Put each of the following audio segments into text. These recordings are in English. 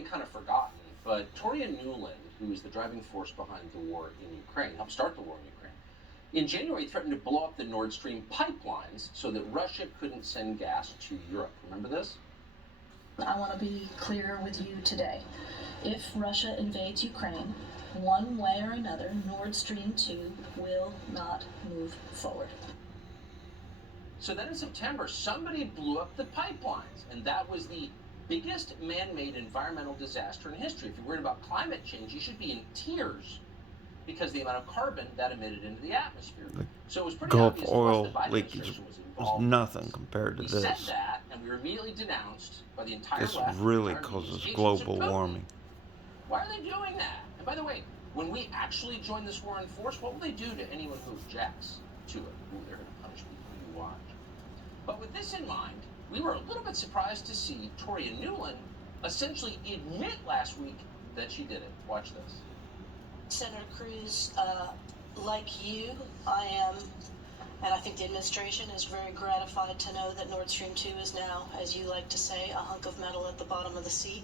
kind of forgotten, but Toria Nuland, who is the driving force behind the war in Ukraine, helped start the war in Ukraine, in January threatened to blow up the Nord Stream pipelines so that Russia couldn't send gas to Europe. Remember this? I want to be clear with you today. If Russia invades Ukraine, one way or another, Nord Stream 2 will not move forward. So then in September, somebody blew up the pipelines, and that was the biggest man-made environmental disaster in history. If you're worried about climate change, you should be in tears because of the amount of carbon that emitted into the atmosphere. So it was pretty Gulf obvious oil that the Biden leakage administration was was involved. nothing compared to We this. said that, and we were immediately denounced by the entire This left. really entire causes agents of global Putin. warming. Why are they doing that? And by the way, when we actually join this war in force, what will they do to anyone who objects to it? Ooh, they're going to punish people. You watch. But with this in mind, we were a little bit surprised to see Toria Nuland essentially admit last week that she did it. Watch this. Senator Cruz, like you, I am, and I think the administration is very gratified to know that Nord Stream 2 is now, as you like to say, a hunk of metal at the bottom of the sea.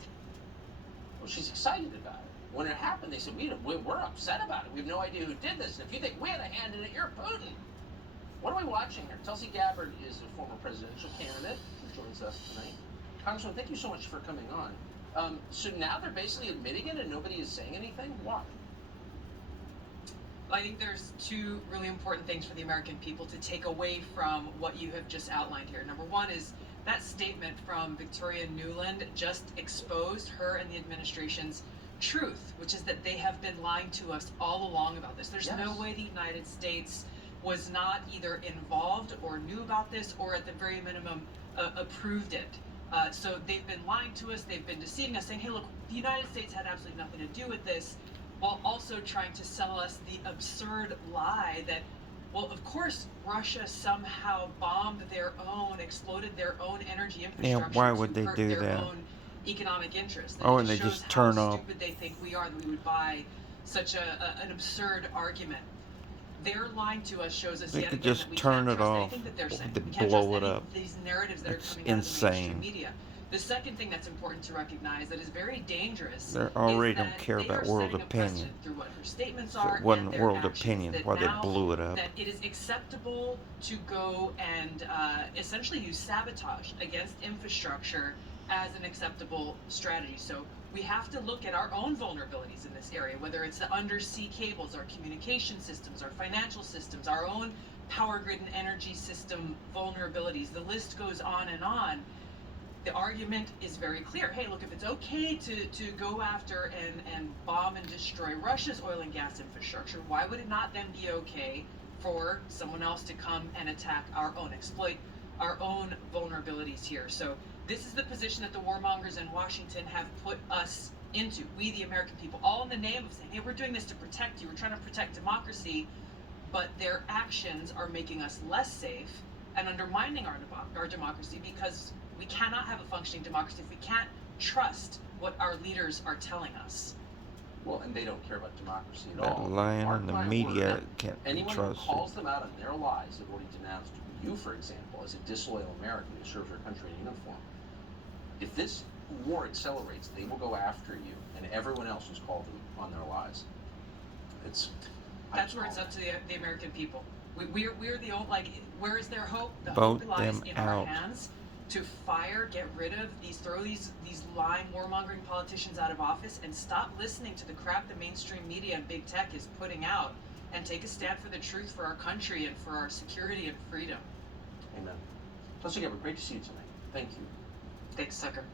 Well, she's excited about it. When it happened, they said, we're upset about it. We have no idea who did this. And if you think we had a hand in it, you're Putin. What are we watching here? Tulsi Gabbard is a former presidential candidate who joins us tonight. Congressman, thank you so much for coming on. So now they're basically admitting it and nobody is saying anything? Why? I think there's two really important things for the American people to take away from what you have just outlined here. Number one is that statement from Victoria Nuland just exposed her and the administration's truth, which is that they have been lying to us all along about this. There's no way the United States was not either involved or knew about this or at the very minimum approved it. So they've been lying to us, they've been deceiving us, saying, hey, look, the United States had absolutely nothing to do with this, while also trying to sell us the absurd lie that, well, of course, Russia somehow bombed their own, exploded their own energy infrastructure. Yeah, why would to they hurt do their that? own economic interests. Oh, it and they shows just turn how off. stupid they think we are that we would buy such an absurd argument. Their lying to us shows us They yet could again just that we turn can't it trust off, anything that they're or saying. they We can't blow trust it any up. of these narratives that It's are coming out of the mainstream insane. media. The second thing that's important to recognize that is very dangerous They already is don't that care they about are world setting a opinion. precedent through what her statements If are it wasn't and their world actions, opinion, that why they now blew it up. that it is acceptable to go and essentially use sabotage against infrastructure as an acceptable strategy. So we have to look at our own vulnerabilities in this area, whether it's the undersea cables, our communication systems, our financial systems, our own power grid and energy system vulnerabilities. The list goes on and on. The argument is very clear. Hey, look, if it's okay to go after and bomb and destroy Russia's oil and gas infrastructure, why would it not then be okay for someone else to come and attack our own, exploit our own vulnerabilities here? So this is the position that the warmongers in Washington have put us into, we the American people, all in the name of saying, hey, we're doing this to protect you, we're trying to protect democracy, but their actions are making us less safe and undermining our democracy, because we cannot have a functioning democracy if we can't trust what our leaders are telling us. Well, and they don't care about democracy at That all. lying Mark in the my media word, can't be anyone who trusted. calls them out on their lies have already denounced you, for example, as a disloyal American who serves your country in uniform. If this war accelerates, they will go after you and everyone else who's called them on their lies. That's where it's up to the American people. We're the only, like, where is their hope? The Vote hope lies them in our out. hands to fire, get rid of throw these lying, warmongering politicians out of office, and stop listening to the crap the mainstream media and big tech is putting out, and take a stand for the truth for our country and for our security and freedom. Amen. Tulsi Gabbard, great to see you tonight. Thank you. Thanks, Tucker.